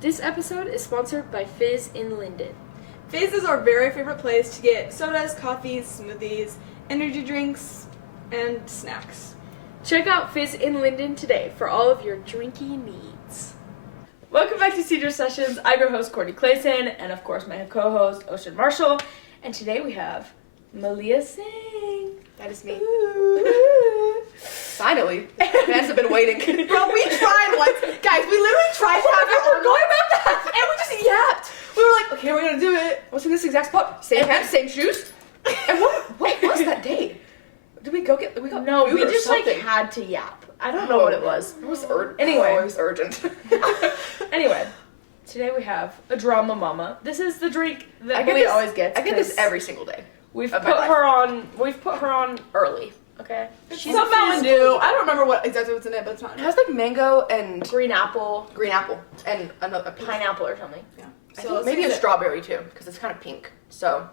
This episode is sponsored by Fizz in Linden. Fizz is our very favorite place to get sodas, coffees, smoothies, energy drinks, and snacks. Check out Fizz in Linden today for all of your drinky needs. Welcome back to Cedar Sessions. I'm your host, Courtney Clayton, and of course my co-host, Ocean Marshall. And today we have Malia Singh. That is me. Finally. Fans have been waiting. Bro, we tried once. Guys, we literally tried to have her on. Going about that. And we just yapped. We were like, okay, we're gonna do it. I was in this exact spot. Same pants, same shoes. And what was that day? Did we go get food We or just something? like had to yap. I don't know what it was. It was urgent. Anyway. It was urgent. Anyway, today we have a drama mama. This is the drink that I get Malia this- always gets. I get this 'cause every single day. We've of put my her on. We've put her on early. Okay. She's some Mountain Dew. I don't remember exactly what's in it, but it's not. It has like mango and green apple, and another pink. pineapple, or something. Yeah. I So think maybe a strawberry too, because it's kind of pink. So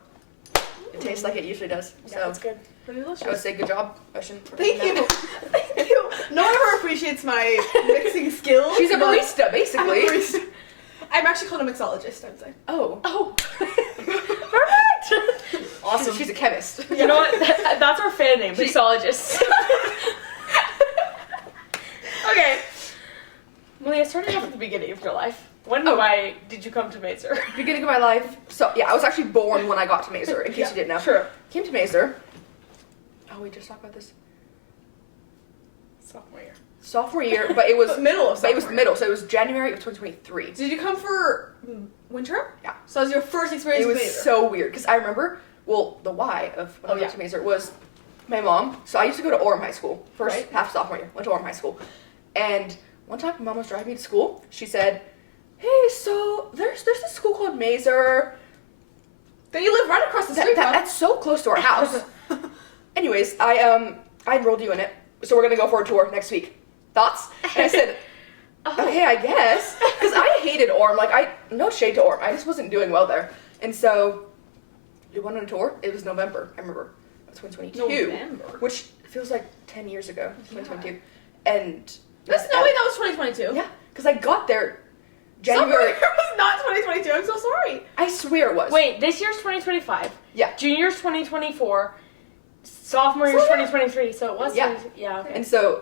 it tastes like it usually does. Yeah, So that's good. Pretty delicious. I would say good job, Ocean. for Thank making you. that. Thank you. No one ever appreciates my mixing skills. She's a but barista, I'm a basically. barista. I'm actually called a mixologist, I'd say. Oh. Oh, perfect. Awesome. She's a chemist. You know what? That's our fan name, mixologist. Okay. Malia, starting off at the beginning of your life. Why did you come to Mazer? Beginning of my life. So, yeah, I was actually born when I got to Mazer, in case you didn't know. Sure. Came to Mazer. Oh, we just talked about this. Sophomore year, but it was Middle of But it was sophomore middle, so it was January of 2023. Did you come for winter? Yeah. So that was your first experience It was with Mazer. so weird, because I remember, the why of when I went to Mazer was my mom. So I used to go to Orem High School, first half sophomore year, went to Orem High School. And one time, my mom was driving me to school. She said, hey, so there's this school called Mazer. Then you live right across the street, That's so close to our house. Anyways, I enrolled you in it, so we're gonna go for a tour next week. Thoughts? And I said, okay, I guess, because I hated Orem. Like, no shade to Orem, I just wasn't doing well there. And so we went on a tour. It was November, I remember, of 2022, November? which feels like 10 years ago, 2022. And No wait, that was 2022. yeah, because I got there January. January. It was not 2022. I'm so sorry. I swear it was. Wait, this year's 2025. Yeah. Junior year's 2024. Sophomore year's 2023. So it was. Yeah. Yeah. Okay. And so,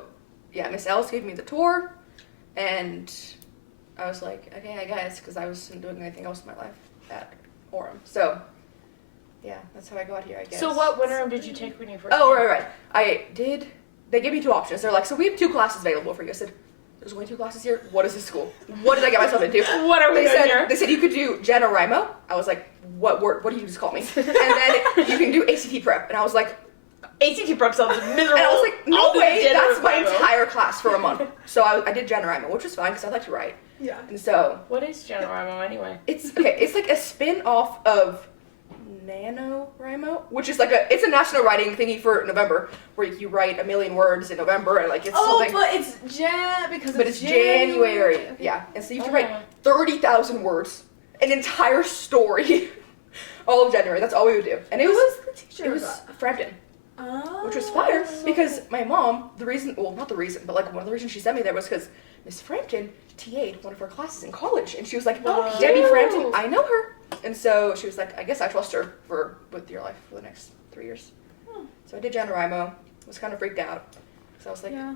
yeah, Miss Ellis gave me the tour, and I was like, okay, I guess, because I wasn't doing anything else in my life at Orem. So, yeah, that's how I got here, I guess. So what winter room did you take when you first? Oh, came? right. They gave me two options. They're like, so we have 2 classes available for you. I said, there's only 2 classes here? What is this school? What did I get myself into? What are we doing here? They said you could do NaNoWriMo. I was like, what do you just call me? And then you can do ACT prep. And I was like, ACT prep sounds miserable. and I was like, no I'll do way, that's my NaNoWriMo. entire class for a month. So I did NaNoWriMo, which was fine because I like to write. Yeah. And so What is NaNoWriMo anyway? it's like a spin-off of NaNoWriMo, which is it's a national writing thingy for November, where you write 1 million words in November, and it's something. but it's But it's January. Okay. Yeah. And so you have to write 30,000 words, an entire story, all of January. That's all we would do. And it Who was was the teacher? it was Frampton. Oh, Which was fire, because my mom, not the reason, but one of the reasons she sent me there was because Miss Frampton TA'd one of her classes in college, and she was like, Oh, Debbie cute. Frampton, I know her. And so she was like, I guess I trust her with your life for the next 3 years. So I did NaNoWriMo, was kind of freaked out, because I was like, yeah.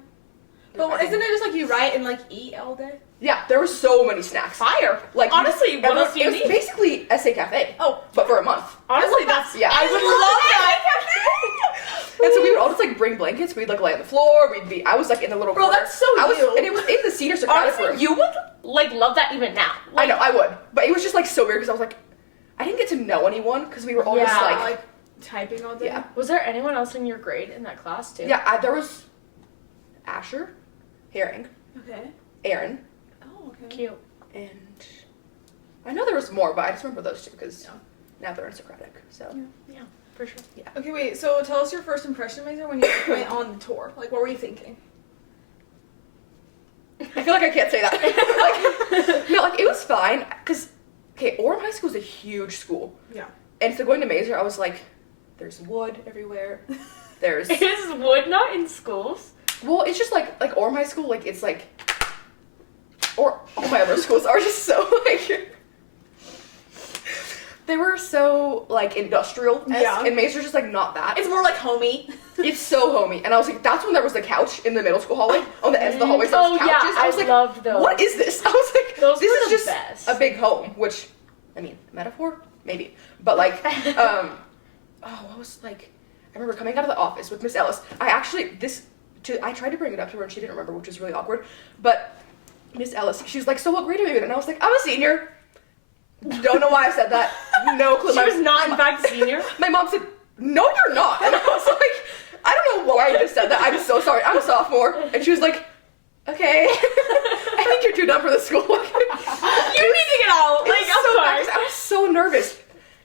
But isn't it just like you write and eat all day? yeah, there were so many snacks. Fire. Like Honestly, what else do you It was need? basically SA Cafe, Oh, but for a month. Honestly, that's Yeah. I would love that. And so we would all just bring blankets. We'd lay on the floor. I was in the little Bro, corner. that's so I was, you. and it was in the Cedar Socratic room. Honestly, you would love that even now. I know, I would. But it was just so weird because I was like, I didn't get to know anyone because we were all just like typing all day. yeah. Was there anyone else in your grade in that class too? Yeah, there was Asher, Herring, Okay. Aaron, Oh, okay. Cute. and I know there was more, but I just remember those 2 because now they're in Socratic. So Yeah, for sure. Okay, wait. So tell us your first impression, Mazer, when you went on the tour. What were you thinking? I feel like I can't say that. No, it was fine because Orem High School is a huge school. Yeah. And so going to Mazer, I was like, there's wood everywhere. There's Is wood not in schools? well, it's just like Orem High School, it's or all my other schools are just so, like, they were so, like, industrial. Yeah. And Mazer's just, like, not that. It's more like homey. It's so homey. And I was like, that's when there was the couch in the middle school hallway. On the ends of the hallways, there was couches. I was like, loved those. what is this? I was like, Those this were is the just best. a big home, which, I mean, metaphor? Maybe. But, like, what was, like, I remember coming out of the office with Miss Ellis. I tried to bring it up to her and she didn't remember, which was really awkward. But Miss Ellis, she was like, so what grade are you in? And I was like, I'm a senior. Don't know why I said that. No clue. She was not, in fact, a senior? My mom said, no, you're not. And I was like, I don't know why I just said that. I'm so sorry. I'm a sophomore. And she was like, okay. I think you're too dumb for this school. You need to get out. Like, I'm so sorry. bad, I was so nervous.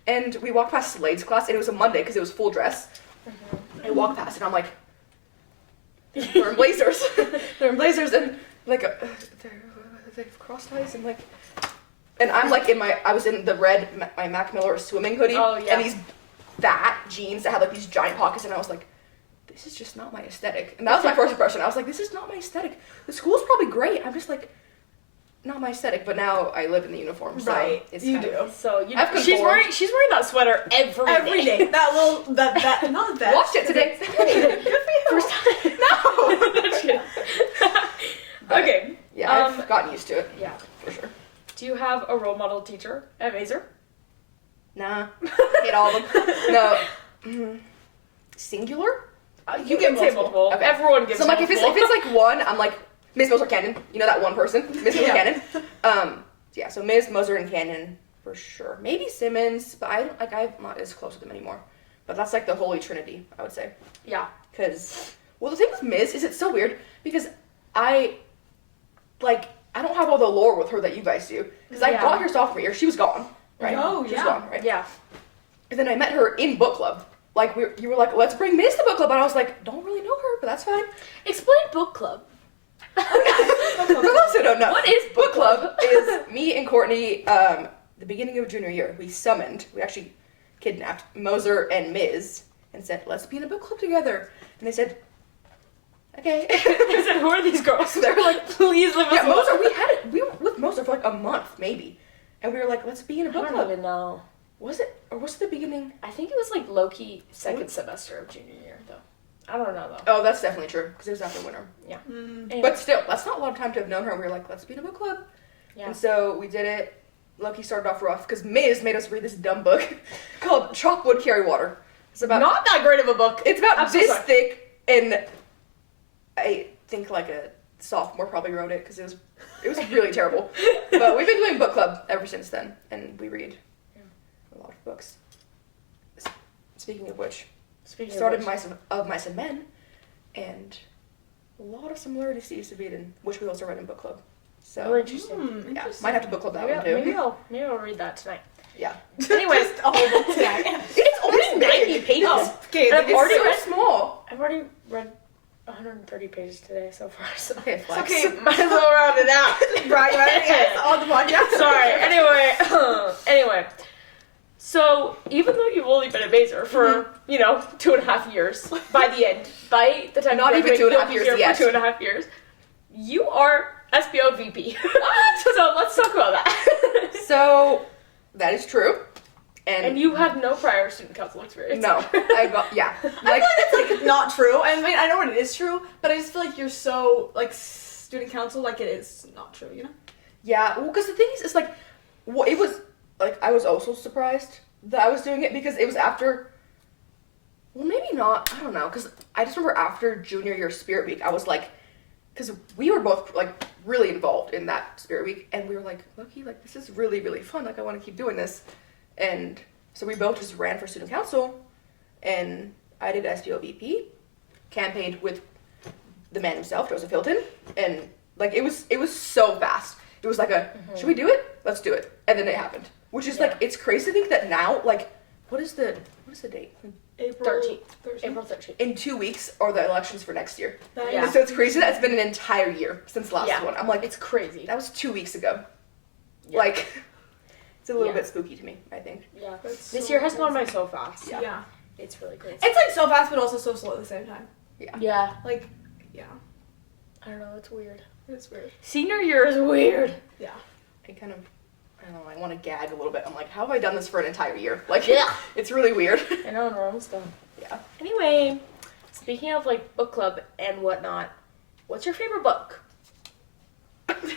And we walked past Slade's class, and it was a Monday because it was full dress. I walked past, and I'm like, they're in blazers. They're in blazers, and like, they have cross ties, and like, and I'm like I was in the red, my Mac Miller swimming hoodie, and these fat jeans that had like these giant pockets, and I was like, this is just not my aesthetic. And that was my first impression. I was like, this is not my aesthetic. The school's probably great. I'm just like, not my aesthetic. But now I live in the uniform, so right. it's You kind do. of, So you I've she's wearing that sweater every day. That little that not that. Watched it today. Good for you. First time. But, Okay. Yeah, I've gotten used to it. Yeah. For sure. Do you have a role model teacher at Mazer? Nah. Hate all of them. No. Singular? You can say multiple. Okay. Everyone gives So like if it's like one, I'm like Ms. Moser Cannon. You know that one person? Ms. Moser Cannon. Yeah, so Ms. Moser and Cannon for sure. Maybe Simmons, but I'm not as close with them anymore. But that's like the holy trinity, I would say. Yeah. Because, well, the thing with Ms. is it's so weird because I don't have all the lore with her that you guys do. Because I got here sophomore year, she was gone, right? Oh, She was gone, right? Yeah. And then I met her in book club. Like, you were like, let's bring Ms. to book club. And I was like, don't really know her, but that's fine. Explain book club. For those who don't know. What is book club? Is me and Courtney, the beginning of junior year, we actually kidnapped Moser and Ms. and said, let's be in a book club together. And they said, okay. They said, who are these girls? They were like, please leave us alone. Moser, we were with Moser for like a month, maybe. And we were like, let's be in a book club. I don't even know. Was it? Or was it the beginning? I think it was like low-key second semester of junior year, though. I don't know, though. Oh, that's definitely true, because it was after winter. Yeah. Mm. But still, that's not a lot of time to have known her. And we were like, let's be in a book club. Yeah. And so we did it. Loki started off rough, because Ms. made us read this dumb book called Chalk Wood Carry Water. It's about Not that great of a book. It's about I'm so this sorry. thick, and I think like a sophomore probably wrote it, because it was really terrible. But we've been doing book club ever since then, and we read a lot of books. Speaking of which, started Mice and Men, and a lot of similarities to East of Eden, which we also read in book club. So Really interesting. yeah, might have to book club that one too. Maybe I'll read that tonight. Yeah, Anyways, a whole book tonight. it's only 90 pages. Oh, okay. And I've It's already so read- small. I've already read 130 pages today so far, so Okay, flex. Okay. might as well round it out. Brag about it. Yes, on the podcast. Sorry. Anyway. So even though you've only been at Mazer for 2.5 years, by the time Not you even graduate, 2.5 you'll be years here yet. for 2.5 years, you are SBO VP. So let's talk about that. So that is true. And you had no prior student council experience. No, I got I feel like that's like not true. I mean, I know what it is true, but I just feel like you're so like student council, like it is not true, you know? Yeah, well, because the thing is, it's like, well, it was, like, I was also surprised that I was doing it because it was after, well, maybe not, I don't know, because I just remember after junior year Spirit Week, I was like, because we were both, like, really involved in that Spirit Week, and we were like, Loki, like, this is really, really fun, like, I want to keep doing this, and so we both just ran for student council, and I did SBO VP, campaigned with the man himself, Joseph Hilton, and, like, it was so fast. It was like should we do it? Let's do it. And then it happened. Which is like, it's crazy to think that now, like, what is the date? April 13th. April 13th. In 2 weeks are the elections for next year. Yeah. And so it's crazy that it's been an entire year since the last one. I'm like, It's crazy. that was 2 weeks ago. Yeah. Like, it's a little Yeah. bit spooky to me, I think. Yeah. That's This so year has gone crazy. by so fast. Yeah. It's really crazy. It's like so fast, but also so slow at the same time. Yeah. Like, yeah. I don't know, it's weird. It's weird. Senior year is weird. Yeah. I don't know, I want to gag a little bit. I'm like, how have I done this for an entire year? Like, Yeah. it's really weird. I know, and we're almost done. Yeah. Anyway, speaking of like book club and whatnot, what's your favorite book? You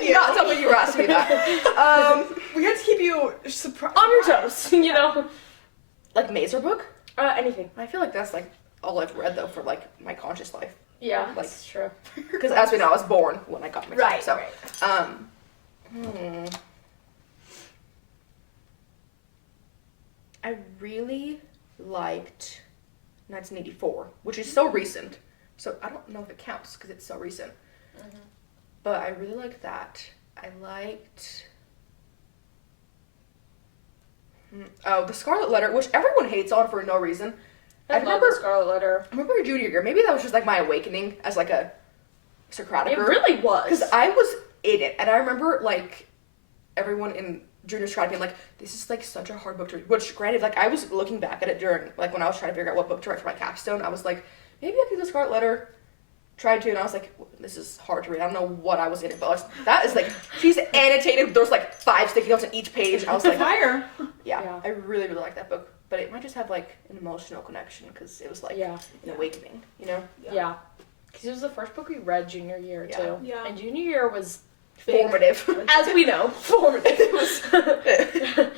did not tell me you were asking me that. We had to keep you surprised. On your toes, you know. Like Mazer book? Anything. I feel like that's like all I've read though for like my conscious life. Yeah, Like- that's true. Because as we know, I was born when I got my Right. So, Right. I really liked 1984, which is so recent. So I don't know if it counts because it's so recent. Mhm. But I really liked that. I liked. Oh, The Scarlet Letter, which everyone hates on for no reason. I remember Scarlet Letter. I remember junior year. Maybe that was just like my awakening as like a Socratic It girl. really was. Because I was in it, and I remember like everyone in junior Socratic being like, "This is like such a hard book to read." Which, granted, like I was looking back at it during like when I was trying to figure out what book to write for my capstone. I was like, maybe I could do The Scarlet Letter. Tried to, and I was like, this is hard to read. I don't know what I was in it, but that is like, she's annotated. There's like 5 sticky notes on each page. I was like, Fire. yeah, Yeah. I really, really like that book. But it might just have like an emotional connection because it was like Yeah. an awakening, you know? Yeah. Because it was the first book we read junior year, Yeah. too. Yeah. And junior year was big. Formative. As we know, formative. It was,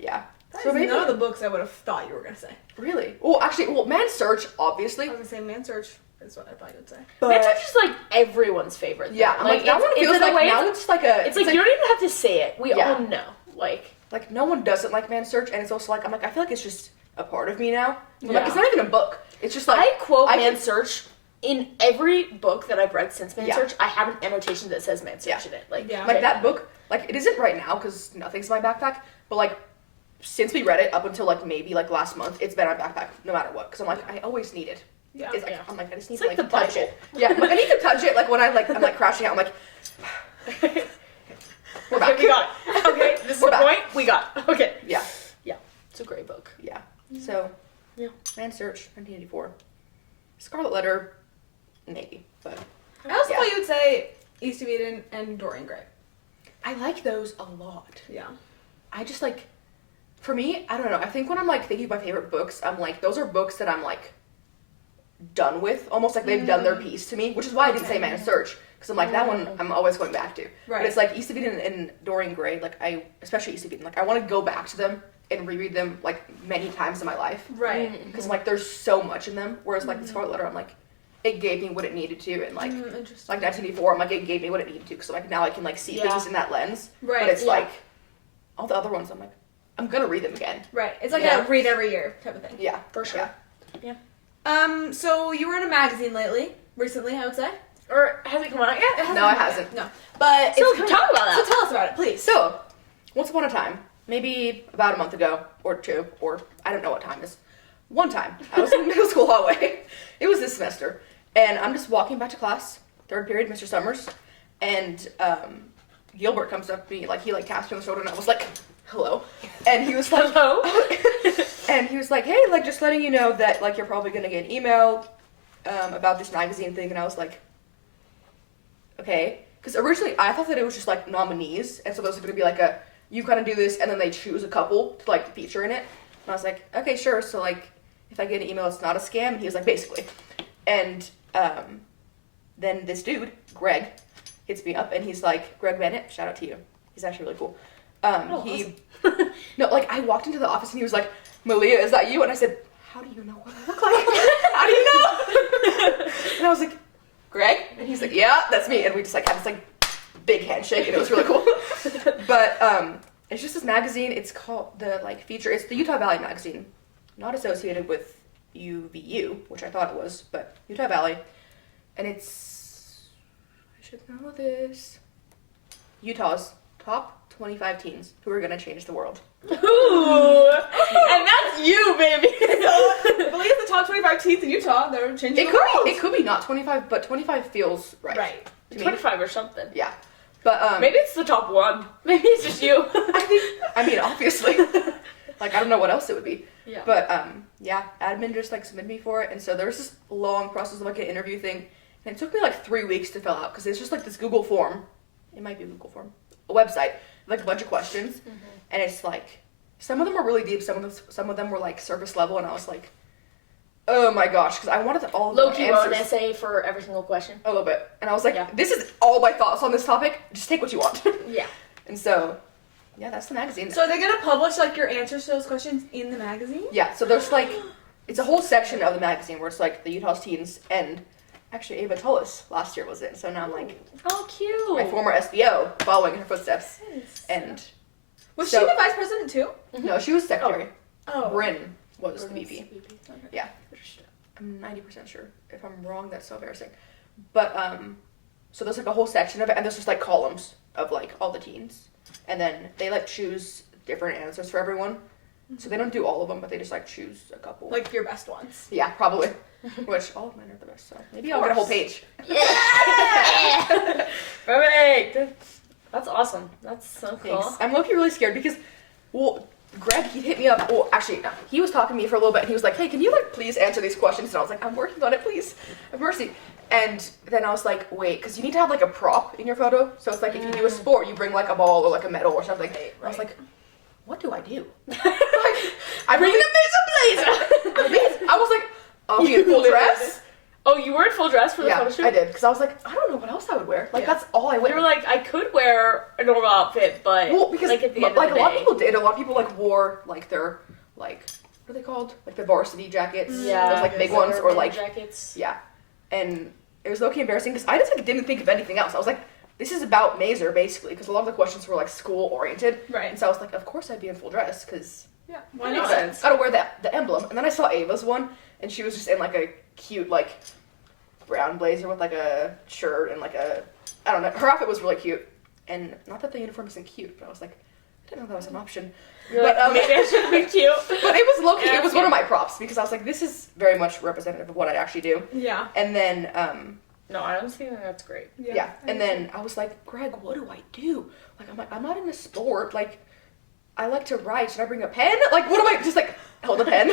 yeah. That's So maybe- none of the books I would have thought you were gonna say. Really? Well, actually, Man's Search, obviously. I was gonna say Man Search is what I thought you would say. But Man's Search is like everyone's favorite. Though. yeah, I'm like, that it's- one it's feels in a like, way, now it's like a... it's like you don't even have to say it. We Yeah. all know. Like, no one doesn't like Man's Search, and it's also like, I'm like, I feel like it's just a part of me now. I'm like, Yeah. it's not even a book. It's just like... I quote I Man's Search in every book that I've read since Man's Yeah. Search. I have an annotation that says Man's Search Yeah. in it. Like, Yeah. Like, that book, like, it isn't right now, because nothing's in my backpack, but, like, since we read it up until, like, maybe, like, last month, it's been in my backpack, no matter what, because I'm like, I always need it. Yeah. It's like, Yeah. I'm like, I just need It's to, like like, the touch Bible. it. Yeah, I'm like, I need to touch it, like, when I'm, like, crashing out, I'm like, we're back. Okay, we got it. Okay, this is We're the back. point. We got it. Okay. Yeah. It's a great book. Yeah. So, Yeah. Man's Search, 1984. Scarlet Letter, maybe, but... I also Yeah. thought you would say East of Eden and Dorian Gray. I like those a lot. Yeah. I just like, for me, I don't know. I think when I'm like thinking of my favorite books, I'm like, those are books that I'm like done with. Almost like they've done their piece to me, which is why I didn't say Man's Search. Because I'm like, that one I'm always going back to. Right. But it's like East of Eden and Dorian Gray, like especially East of Eden, like I want to go back to them and reread them like many times in my life. Right. Because like there's so much in them. Whereas like the Scarlet Letter, I'm like, it gave me what it needed to. And like, Interesting. like 1984, I'm like, it gave me what it needed to. Because like now I can like see Yeah. things in that lens. Right. But it's Yeah. like, all the other ones, I'm like, I'm gonna read them again. Right. It's like Yeah. a read every year type of thing. Yeah. For sure. Yeah. So you were in a magazine recently, I would say. Or has it come out yet? No, it hasn't. No. But So it's coming talk out. about that. So tell us about it, please. So, once upon a time, maybe about a month ago, or 2, or I don't know what time it is. One time, I was in the middle school hallway. It was this semester. And I'm just walking back to class, 3rd period, Mr. Summers. And Gilbert comes up to me, like, he, like, taps me on the shoulder, and I was like, hello. And he was like, Hello? and he was like, hey, like, just letting you know that, like, you're probably gonna get an email about this magazine thing. And I was like, okay. Because originally I thought that it was just like nominees, and so those are gonna be like you kind of do this, and then they choose a couple to like feature in it. And I was like, okay, sure. So like, if I get an email, it's not a scam. And he was like, basically. And then this dude, Greg, hits me up, and he's like, Greg Bennett, shout out to you. He's actually really cool. He no, like I walked into the office, and he was like, Malia, is that you? And I said, how do you know what I look like? How do you know? And I was like, Greg? And he's like, yeah, that's me. And we just like had this like big handshake, and it was really cool. But it's just this magazine. It's called it's the Utah Valley magazine, not associated with UVU, which I thought it was, but Utah Valley. And it's, I should know this, Utah's top 25 teens who are gonna change the world. Ooh. And that's you, baby. I believe the top 25 teams in Utah, they're changing It could be not 25, but 25 feels right. Right. To me. 25 or something. Yeah. But Maybe it's the top one. Maybe it's just you. I mean, obviously. Like, I don't know what else it would be. Yeah. But, yeah, admin just, like, submitted me for it. And so there was this long process of, like, an interview thing. And it took me like 3 weeks to fill out because it's just like this Google form. It might be a Google form. A website, like a bunch of questions. And it's like, some of them were really deep, some of them were like surface level, and I was like, oh my gosh, because I wanted all of the Low-key wrote an answers. essay for every single question. A little bit. And I was like, Yeah. this is all my thoughts on this topic. Just take what you want. Yeah. And so, yeah, that's the magazine. So are they gonna publish like your answers to those questions in the magazine? Yeah, so there's like, it's a whole section of the magazine where it's like the Utah's teens, and actually Ava Tullis last year was in, so now I'm like, Oh, cute. my former SBO following in her footsteps. And Was So- she the vice president too? no, she was secretary. Oh. Bryn was the VP. Okay. Yeah. I'm 90% sure. If I'm wrong, that's so embarrassing. But, so there's like a whole section of it, and there's just like columns of like all the teens. And then they like choose different answers for everyone. So they don't do all of them, but they just like choose a couple. Like your best ones. Yeah, probably. Which all of mine are the best, so maybe I'll get a whole page. Yeah! Perfect. That's awesome. That's so cool. Thanks. I'm low-key really scared because, well, Greg, he hit me up. Well, actually, no. He was talking to me for a little bit, and he was like, hey, can you, like, please answer these questions? And I was like, I'm working on it, please. Have mercy. And then I was like, wait, because you need to have, like, a prop in your photo. So it's like, if you do a sport, you bring, like, a ball or, like, a medal or something. I was like, what do I do? I bring the blazer. I was like, I'll be in full dress. Oh, you were in full dress for the Yeah, photo shoot? I did, because I was like, I don't know what else I would wear. Like, Yeah. that's all I You wear. were like, I could wear a normal outfit, but Well, because like at the end like of the a lot day. of people did. A lot of people like wore like their like what are they called? Like the varsity jackets. Yeah, Those like big the ones or urban like jackets. yeah. And it was low-key embarrassing because I just like didn't think of anything else. I was like, this is about Mazer basically because a lot of the questions were like school oriented. Right. And so I was like, of course I'd be in full dress because Yeah. Why makes not? sense. Gotta wear the emblem. And then I saw Ava's one and she was just in like a cute like brown blazer with like a shirt and like a I don't know. Her outfit was really cute. And not that the uniform isn't cute, but I was like, I didn't know that was an option. You're But, like, maybe I should be cute. But it was low-key, Yeah, it was one of my props because I was like, this is very much representative of what I actually do. Yeah. And then, No, I honestly think that's great. yeah. And then I was like, Greg, what do I do? Like, I'm not in a sport. Like, I like to write. Should I bring a pen? Like, what am I, just like, hold a pen?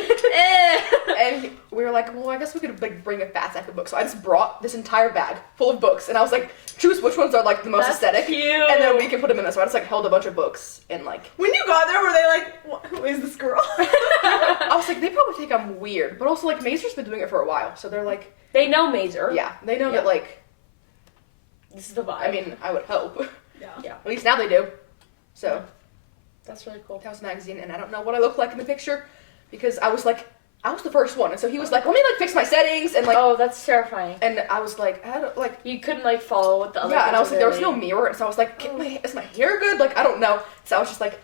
And we were like, well, I guess we could like bring a fat sack of books. So I just brought this entire bag full of books. And I was like, choose which ones are like the most That's aesthetic. cute. And then we can put them in this. So I just like held a bunch of books and like, When you got there, were they like, who is this girl? I was like, they probably think I'm weird. But also like, Mazer's been doing it for a while. So they're like, They know Mazer. yeah, they know Yeah. that like, This is the vibe. I mean, I would hope. Yeah. At least now they do. So that's really cool. that was a magazine, and I don't know what I look like in the picture because I was the first one, and so he was like, let me like fix my settings and like, Oh, that's terrifying. and I was like, I don't like. You couldn't like follow what the other Yeah, and I was kids like, there were was no doing. mirror, and so I was like, is my hair good? Like, I don't know. So I was just like,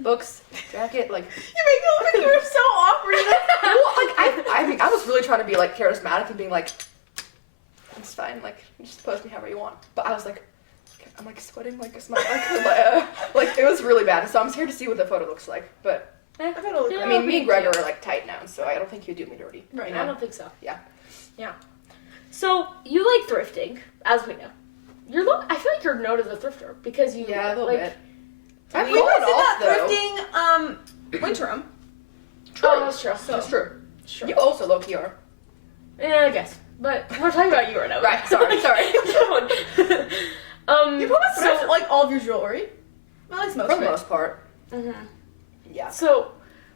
books, jacket, like. You make it look like you were so awkward. Well, like I mean, I was really trying to be like charismatic and being like, it's fine, like just post me however you want. But I was like, I'm like sweating, like it's not like it was really bad. So I'm here to see what the photo looks like. But I thought it looked Yeah. I mean, me and Greg cute. are like tight now, so I don't think you'd do me dirty. Right, You I know? don't think so. Yeah. Yeah. So you like thrifting, as we know. I feel like you're known as a thrifter because you Yeah, a little like. bit. I I've always fallen did off that thrifting winterim. True. Oh, that's true. That's true. Sure. You also low key are. Yeah, I guess. But we're talking about you right now. Right, sorry. You probably so, thrift like all of your jewelry. Well, at least most For of the it. most part. Mhm. Yeah. So,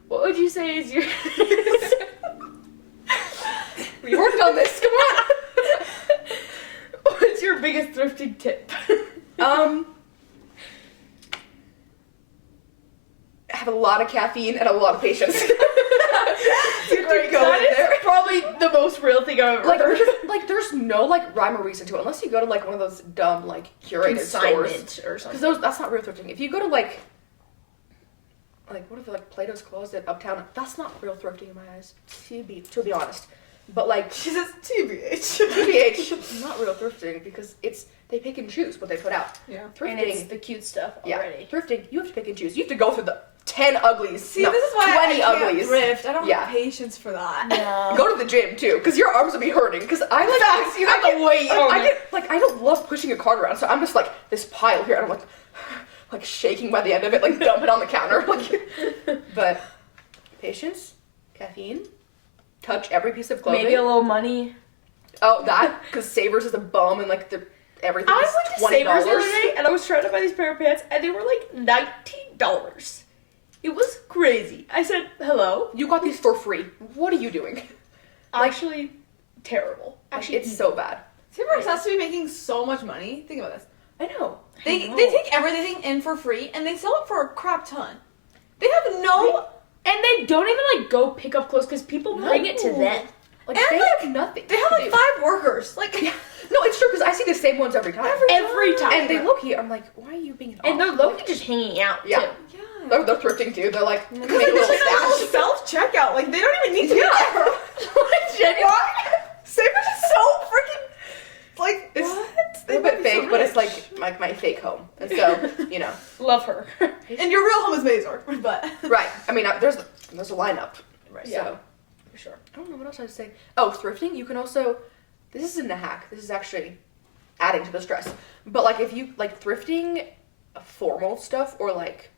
what would you say is your? We worked on this. Come on. What's your biggest thrifting tip? Have a lot of caffeine and a lot of patience. It's great. Go That in is there. probably the most real thing I've ever Like, heard. there's no like rhyme or reason to it unless you go to like one of those dumb like curated stores. Consignment or something. Because that's not real thrifting. If you go to like what if like Plato's Closet uptown, that's not real thrifting in my eyes. To be honest, but like She says TBH. TBH, not real thrifting because they pick and choose what they put out. Yeah. And it's Thrifting, the cute stuff yeah, already. thrifting, you have to pick and choose. You have to go through the 10 uglies. See, no, this is why 20 I can't uglies. thrift. I don't Yeah. have patience for that. Yeah. Go to the gym too, because your arms will be hurting. Because I like Facts, you have I to get- wait like, on I it. get like I don't love pushing a cart around, so I'm just like this pile here, and I'm like shaking by the end of it, like dump it on the counter. Like, but patience, caffeine, touch every piece of clothing. Maybe a little money. Oh, that? Because Savers is a bum and like everything I is went to $20. Savers the other day and I was trying to buy these pair of pants and they were like $19. It was crazy. I said, hello? You got these for free. What are you doing? Actually, terrible. Actually, it's so bad. Savers has to be making so much money. Think about this. I know. They take everything in for free and they sell it for a crap ton. They have no. And they don't even like go pick up clothes because people bring it to them. Like, And, they like, have nothing. They have to like do. 5 workers. Like, No, it's true because I see the same ones every time. Every time. And they look here. I'm like, why are you being an And they're off? low-key just hanging out, Yeah. too. yeah. They're thrifting too. They're like, make a Because like, little there's like a little stash. self-checkout. Like, they don't even need to be there. Like, genuinely. Savers is so freaking, like, It's what? a little bit fake, but it's like my fake home. And so, you know. Love her. And your real home is Mazor, but. Right. I mean, there's a lineup. Right. So, Yeah. For sure. I don't know what else I'd say. Oh, thrifting. You can also. This isn't a hack. This is actually adding to the stress. But like, if you like thrifting formal stuff or like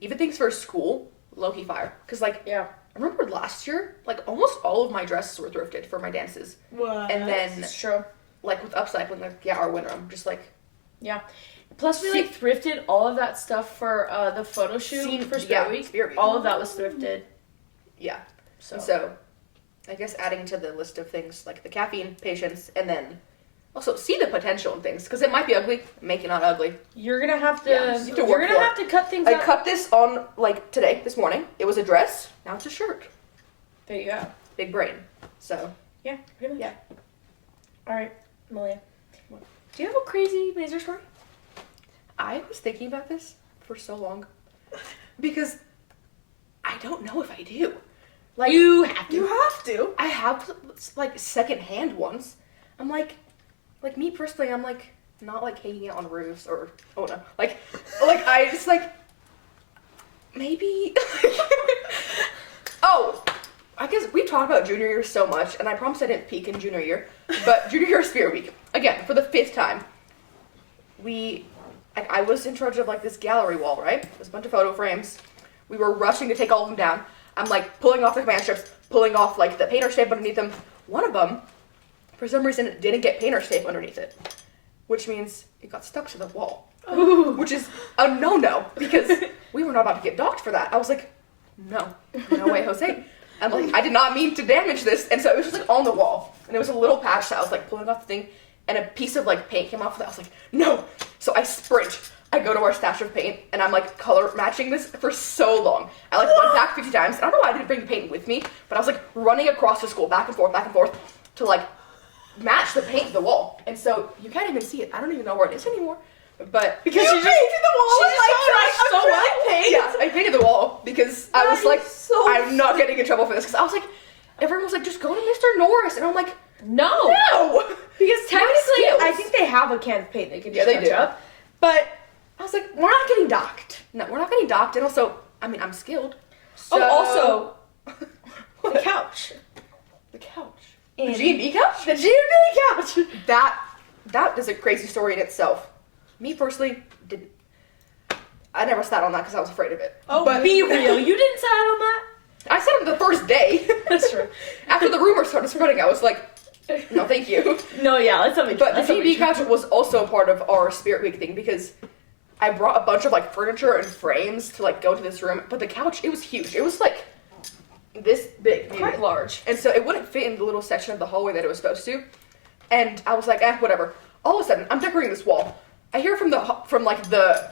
even things for school, low-key fire. Because like, Yeah. I remember last year, like almost all of my dresses were thrifted for my dances. What? And then It's true. like with upcycling, like our winter, I'm just like. Plus, we like thrifted all of that stuff for the photo shoot for Spirit Week. Spirit Week. All of that was thrifted. Yeah. So, So, I guess adding to the list of things like the caffeine, patience, and then also see the potential in things because it might be ugly, make it not ugly. you're gonna have to. Yeah, you have to you're work gonna for it. have to cut things I out. cut this on like today, this morning. It was a dress. Now it's a shirt. There you go. Big brain. So Yeah. Pretty much. Yeah. All right, Malia. What? Do you have a crazy Mazer story? I was thinking about this for so long because I don't know if I do. Like You have to. You have to. I have like secondhand ones. I'm like me personally, I'm like not like hanging out on roofs or like I just like maybe. Oh, I guess we talked about junior year so much, and I promise I didn't peak in junior year, but junior year Spirit Week again for the 5th time. I was in charge of like this gallery wall, right? There's a bunch of photo frames. We were rushing to take all of them down. I'm like pulling off the command strips, pulling off like the painter's tape underneath them. One of them, for some reason, it didn't get painter's tape underneath it, which means it got stuck to the wall, which is a no-no because we were not about to get docked for that. I was like, no way, Jose. I'm like, I did not mean to damage this, and so it was just like on the wall, and it was a little patch that I was like pulling off the thing, and a piece of like paint came off of that. I was like, no. So I sprint. I go to our stash of paint, and I'm like color matching this for so long. I like went back 50 times. I don't know why I didn't bring the paint with me, but I was like running across the school, back and forth, to like match the paint to the wall. And so you can't even see it. I don't even know where it is anymore. But Because You she just painted the wall she with like just so much paint. yeah, I painted the wall because I That was like, is so I'm not getting in trouble for this. Because I was like, everyone was like, just go to Mr. Norris, and I'm like, no. no. Because technically, skills. I think they have a can of paint they can Yeah, just they touch do. up. But I was like, we're not getting docked. No, we're not getting docked. And also, I mean, I'm skilled. So... also the couch. The couch. In The G&B couch? The G&B couch. That is a crazy story in itself. Me personally, I never sat on that because I was afraid of it. Oh, but Be real. You didn't sat on that? I sat on the first day. That's true. After the rumors started spreading, I was like, no, thank you. No, yeah, let's not be But the let's not be G&B couch was also a part of our Spirit Week thing because I brought a bunch of like furniture and frames to like go to this room. But the couch, it was huge. It was like this big, maybe. quite large. And so it wouldn't fit in the little section of the hallway that it was supposed to. And I was like, whatever. All of a sudden, I'm decorating this wall. I hear from the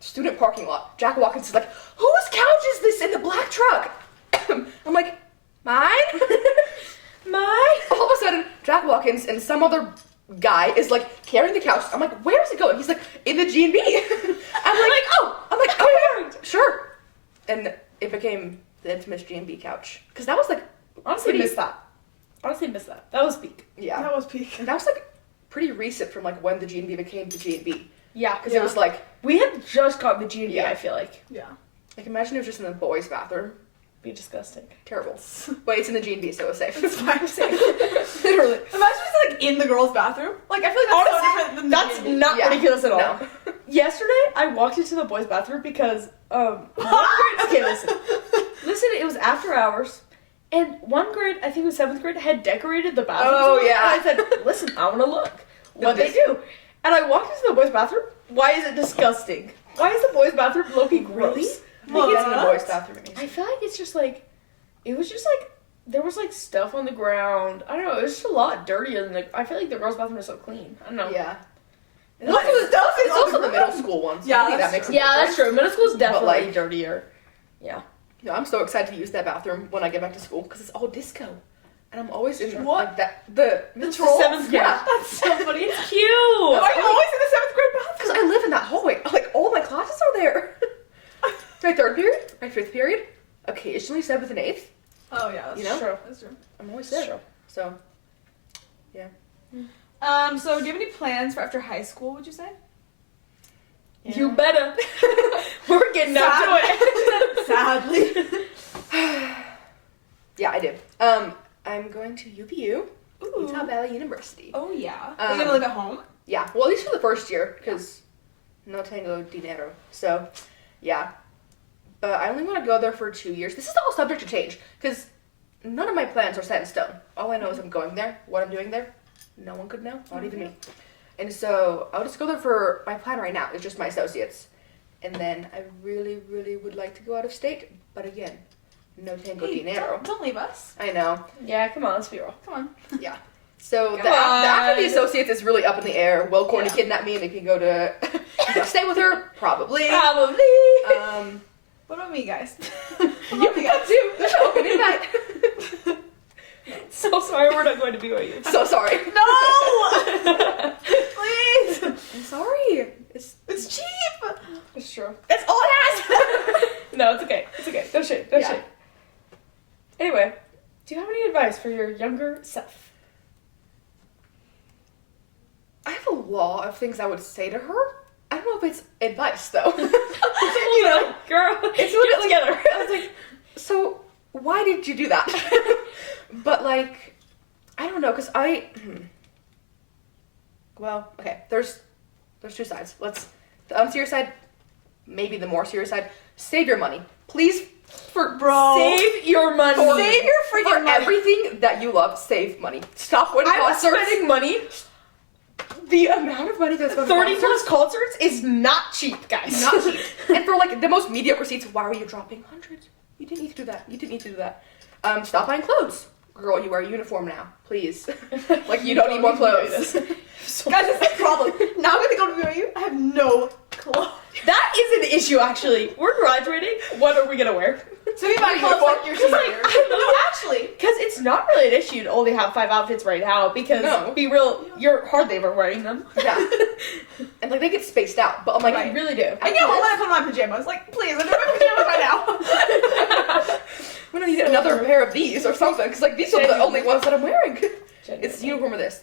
student parking lot, Jack Watkins is like, whose couch is this in the black truck? I'm like, mine? Mine? All of a sudden, Jack Watkins and some other guy is like carrying the couch. I'm like, where is it going? He's like, in the G&B. I'm like, oh, sure. And it became the infamous G&B couch. Because that was like, Honestly, missed that. That was peak. yeah. That was peak. And that was like pretty recent from like when the G&B became the G&B. Yeah, Because it was like, we had just got the G&B, Yeah. I feel like. Yeah. like imagine it was just in the boys' bathroom. Be disgusting. Terrible. But it's in the G&B, so it's safe. It's fine. Literally. Imagine it's like in the girl's bathroom. Like I feel like that's so Honestly, different than the that's G&B. not Yeah. ridiculous at all. No. Yesterday, I walked into the boys' bathroom because, okay, listen. Listen, it was after hours, And one grade, I think it was 7th grade, had decorated the bathroom. Oh, yeah. And I said, listen, I want to look what they do. And I walked into the boys' bathroom. Why is it disgusting? Why is the boys' bathroom low-key gross? Really? I think it's in the boys' bathroom. I feel like it's just like, it was just like, there was like stuff on the ground. I don't know, it was just a lot dirtier than I feel like the girls' bathroom is so clean. I don't know. Yeah. What was stuff? It's also the middle school ones. Yeah, I think that makes a Yeah, difference. that's true. Middle school's definitely like- dirtier. Yeah, I'm so excited to use that bathroom when I get back to school because it's all disco, and I'm always in What? like that. The troll? 7th grade. Yeah. That's so funny. It's cute. Why are you always in the 7th grade bathroom? Because I live in that hallway. Like all my classes are there. My 3rd period, my 5th period, occasionally 7th and 8th. Oh yeah, that's You know? true. That's true. I'm always That's there. true. So, So do you have any plans for after high school? Would you say? You better. We're getting down to it. Sadly. yeah, I do. I'm going to UVU, Utah Valley University. Oh yeah. Are you gonna live at home? Yeah, well, at least for the first year, because no tengo dinero. So, yeah. But I only want to go there for 2 years. This is all subject to change, because none of my plans are set in stone. All I know is I'm going there. What I'm doing there, no one could know, not even me. And so I'll just go there for, my plan right now is just my associates. And then I really, really would like to go out of state, but again, no tengo dinero. Don't leave us. I know. Yeah, come on, let's be real. Come on. Yeah. So Come the after the on. associates is really up in the air. Will Courtney Yeah. kidnap me and make me go to stay with her? Probably. Probably. What about me, guys? You can come too. There's an open invite. So sorry, we're not going to BYU. So sorry. No! Please! I'm sorry. It's cheap! It's true. It's all it has! No, it's okay. It's okay. Don't shit. Don't Yeah. shit. Anyway, do you have any advice for your younger self? I have a lot of things I would say to her. I don't know if it's advice though. You know, girl, It's get it together. I was like, so why did you do that? But like, I don't know, cause well, okay, there's 2 sides. The unserious side, maybe the more serious side. Save your money, please. Save your money. Save your freaking For money. everything that you love, save money. Stop going to I'm concerts. spending money. The amount of money that's going to 30 concerts, plus concerts is not cheap, guys. not cheap. And for like the most mediocre seats, why are you dropping hundreds? You didn't need to do that. You didn't need to do that. Stop buying clothes. Girl, you wear a uniform now, please. Like you don't need more clothes. Guys, that's the problem. Now I'm gonna go to BYU. I have no clothes. That is an issue, actually. We're graduating. What are we gonna wear? So you buy clothes like your senior year. No, actually. Because it's not really an issue to only have 5 outfits right now. Because No. be real, you're hardly ever wearing them. Yeah. And like they get spaced out, but I'm like, I really do. I get home and I put on my pajamas. Like, please, I'm in my pajamas right now. I'm gonna need another pair of these or something, because like these are the only ones that I'm wearing. It's uniform or this,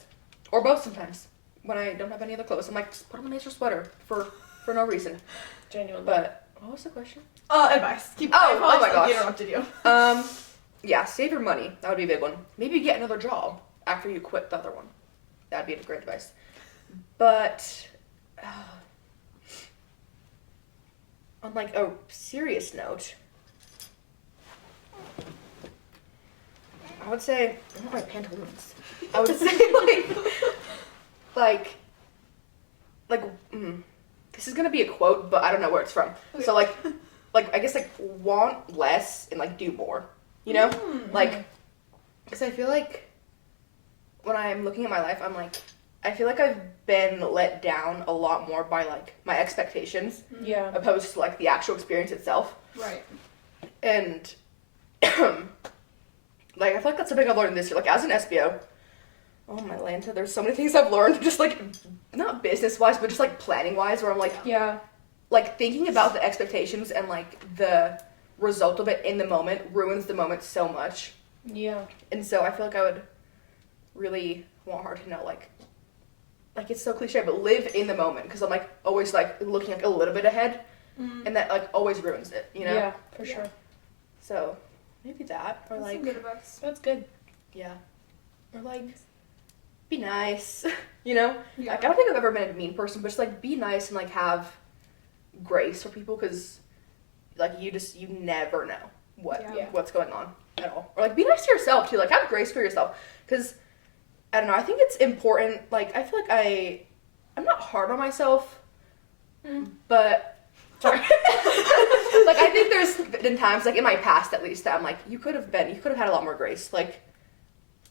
or both sometimes. When I don't have any other clothes, I'm like, just put on a nicer sweater for no reason. Genuinely. But what was the question? Advice. Oh my gosh. Interrupted you. Yeah, save your money. That would be a big one. Maybe get another job after you quit the other one. That'd be a great advice. But on like a serious note, I would say, I don't know my pantaloons. I would say this is gonna be a quote, but I don't know where it's from. So like I guess like want less and like do more, you know? Like, because I feel like when I'm looking at my life, I'm like, I feel like I've been let down a lot more by like my expectations Yeah. opposed to like the actual experience itself. Right. And like I feel like that's something I've learned this year. Like as an SBO, oh my Lanta, there's so many things I've learned, just like not business wise, but just like planning wise, where I'm like, Yeah. like thinking about the expectations and like the result of it in the moment ruins the moment so much. Yeah. And so I feel like I would really want her to know like it's so cliche, but live in the moment, because I'm like always like looking like a little bit ahead, and that like always ruins it, you know? Yeah, for sure. So maybe that, or That's like some good advice. That's good. yeah, or like be nice, you know? Yeah. Like I don't think I've ever been a mean person, but just like be nice and like have grace for people, because like you never know Yeah. what's going on. at all. Or, like, be nice to yourself, too. Like, have grace for yourself. Because, I don't know, I think it's important. Like, I feel like I'm not hard on myself, but... Sorry. Like, I think there's been times, like, in my past, at least, that I'm like, you could have had a lot more grace. Like,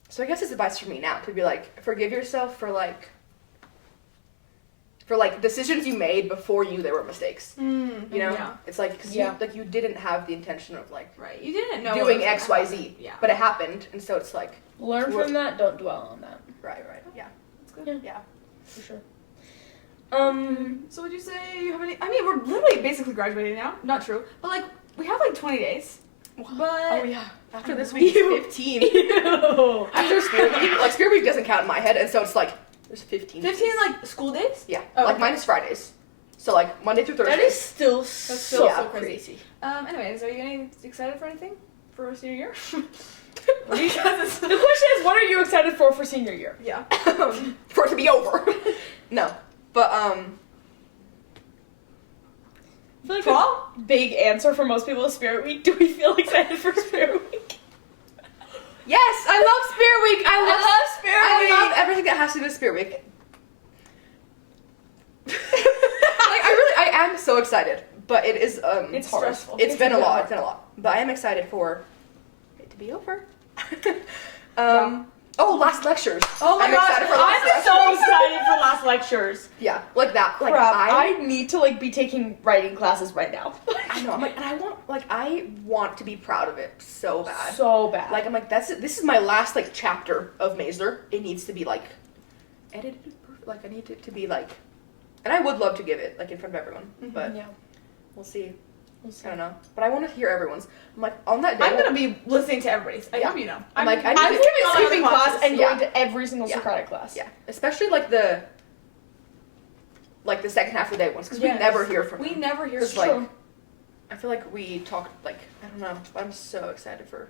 so I guess it's advice for me now to be like, forgive yourself for decisions you made before there were mistakes. You know? Yeah. It's like, because you didn't have the intention of, like, right. You didn't know doing X, Y, Z. Yeah. But it happened, and so it's like... Learn from that, don't dwell on that. Right, yeah. That's good. Yeah. For sure. So would you say you have any... I mean, we're literally basically graduating now. Not true. But, like, we have, like, 20 days. But... Oh, yeah. After this week, 15. After Spirit Week, like, Spirit Week doesn't count in my head, and so it's like, there's 15 15, days. like, school days? Yeah. Oh, like, okay. minus Fridays. So, like, Monday through Thursday. That is still so crazy. Anyways, are you excited for anything for senior year? The question is, what are you excited for senior year? Yeah. For it to be over. No. But, I feel like Prom? a big answer for most people is Spirit Week. Do we feel excited for Spirit Week? yes, I love Spirit Week. I love Spirit Week. I love everything that has to do with Spirit Week. Like, I am so excited, but it is, it's hard. Stressful. It's been a lot. But I am excited for it to be over. Oh, last lectures. Oh my I'm gosh, excited for last I'm lectures. so excited for last lectures. Yeah, like that. Like, crap, I need to, like, be taking writing classes right now. I know, I'm like, and I want to be proud of it so bad. So bad. Like, I'm like, this is my last, like, chapter of Mazer. It needs to be, like, edited. Like, I need it to be, like, and I would love to give it, like, in front of everyone, but yeah. We'll see. I don't know. But I want to hear everyone's. I'm like, on that day. I'm going to be listening to everybody's. I hope you know. I'm like, I'm going to be skipping class and Yeah. going to every single Socratic class. Yeah. Especially, like, the second half of the day ones, because we never hear from them. We never hear Just, from like, I feel like we talk, like, I don't know. But I'm so excited for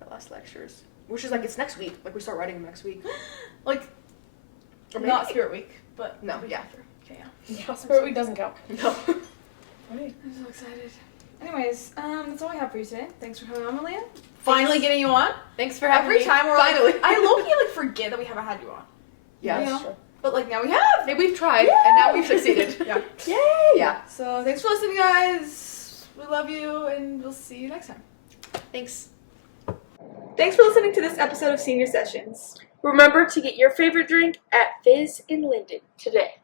the last lectures. Which is, like, it's next week. Like, we start writing them next week. Like, Or not Spirit Week, but... No, yeah. Okay, Yeah, Spirit Week doesn't count. No. I'm so excited. Anyways, that's all I have for you today. Thanks for coming on, Malia. Finally getting you on. Thanks for having Every me. time we're Finally. like, I low-key like forget that we haven't had you on. Yeah, You that's know? true. But like now we have. Hey, we've tried, and now we've succeeded. Yeah. Yay! Yeah. So thanks for listening, guys. We love you, and we'll see you next time. Thanks. Thanks for listening to this episode of Senior Sessions. Remember to get your favorite drink at Fizz in Linden today.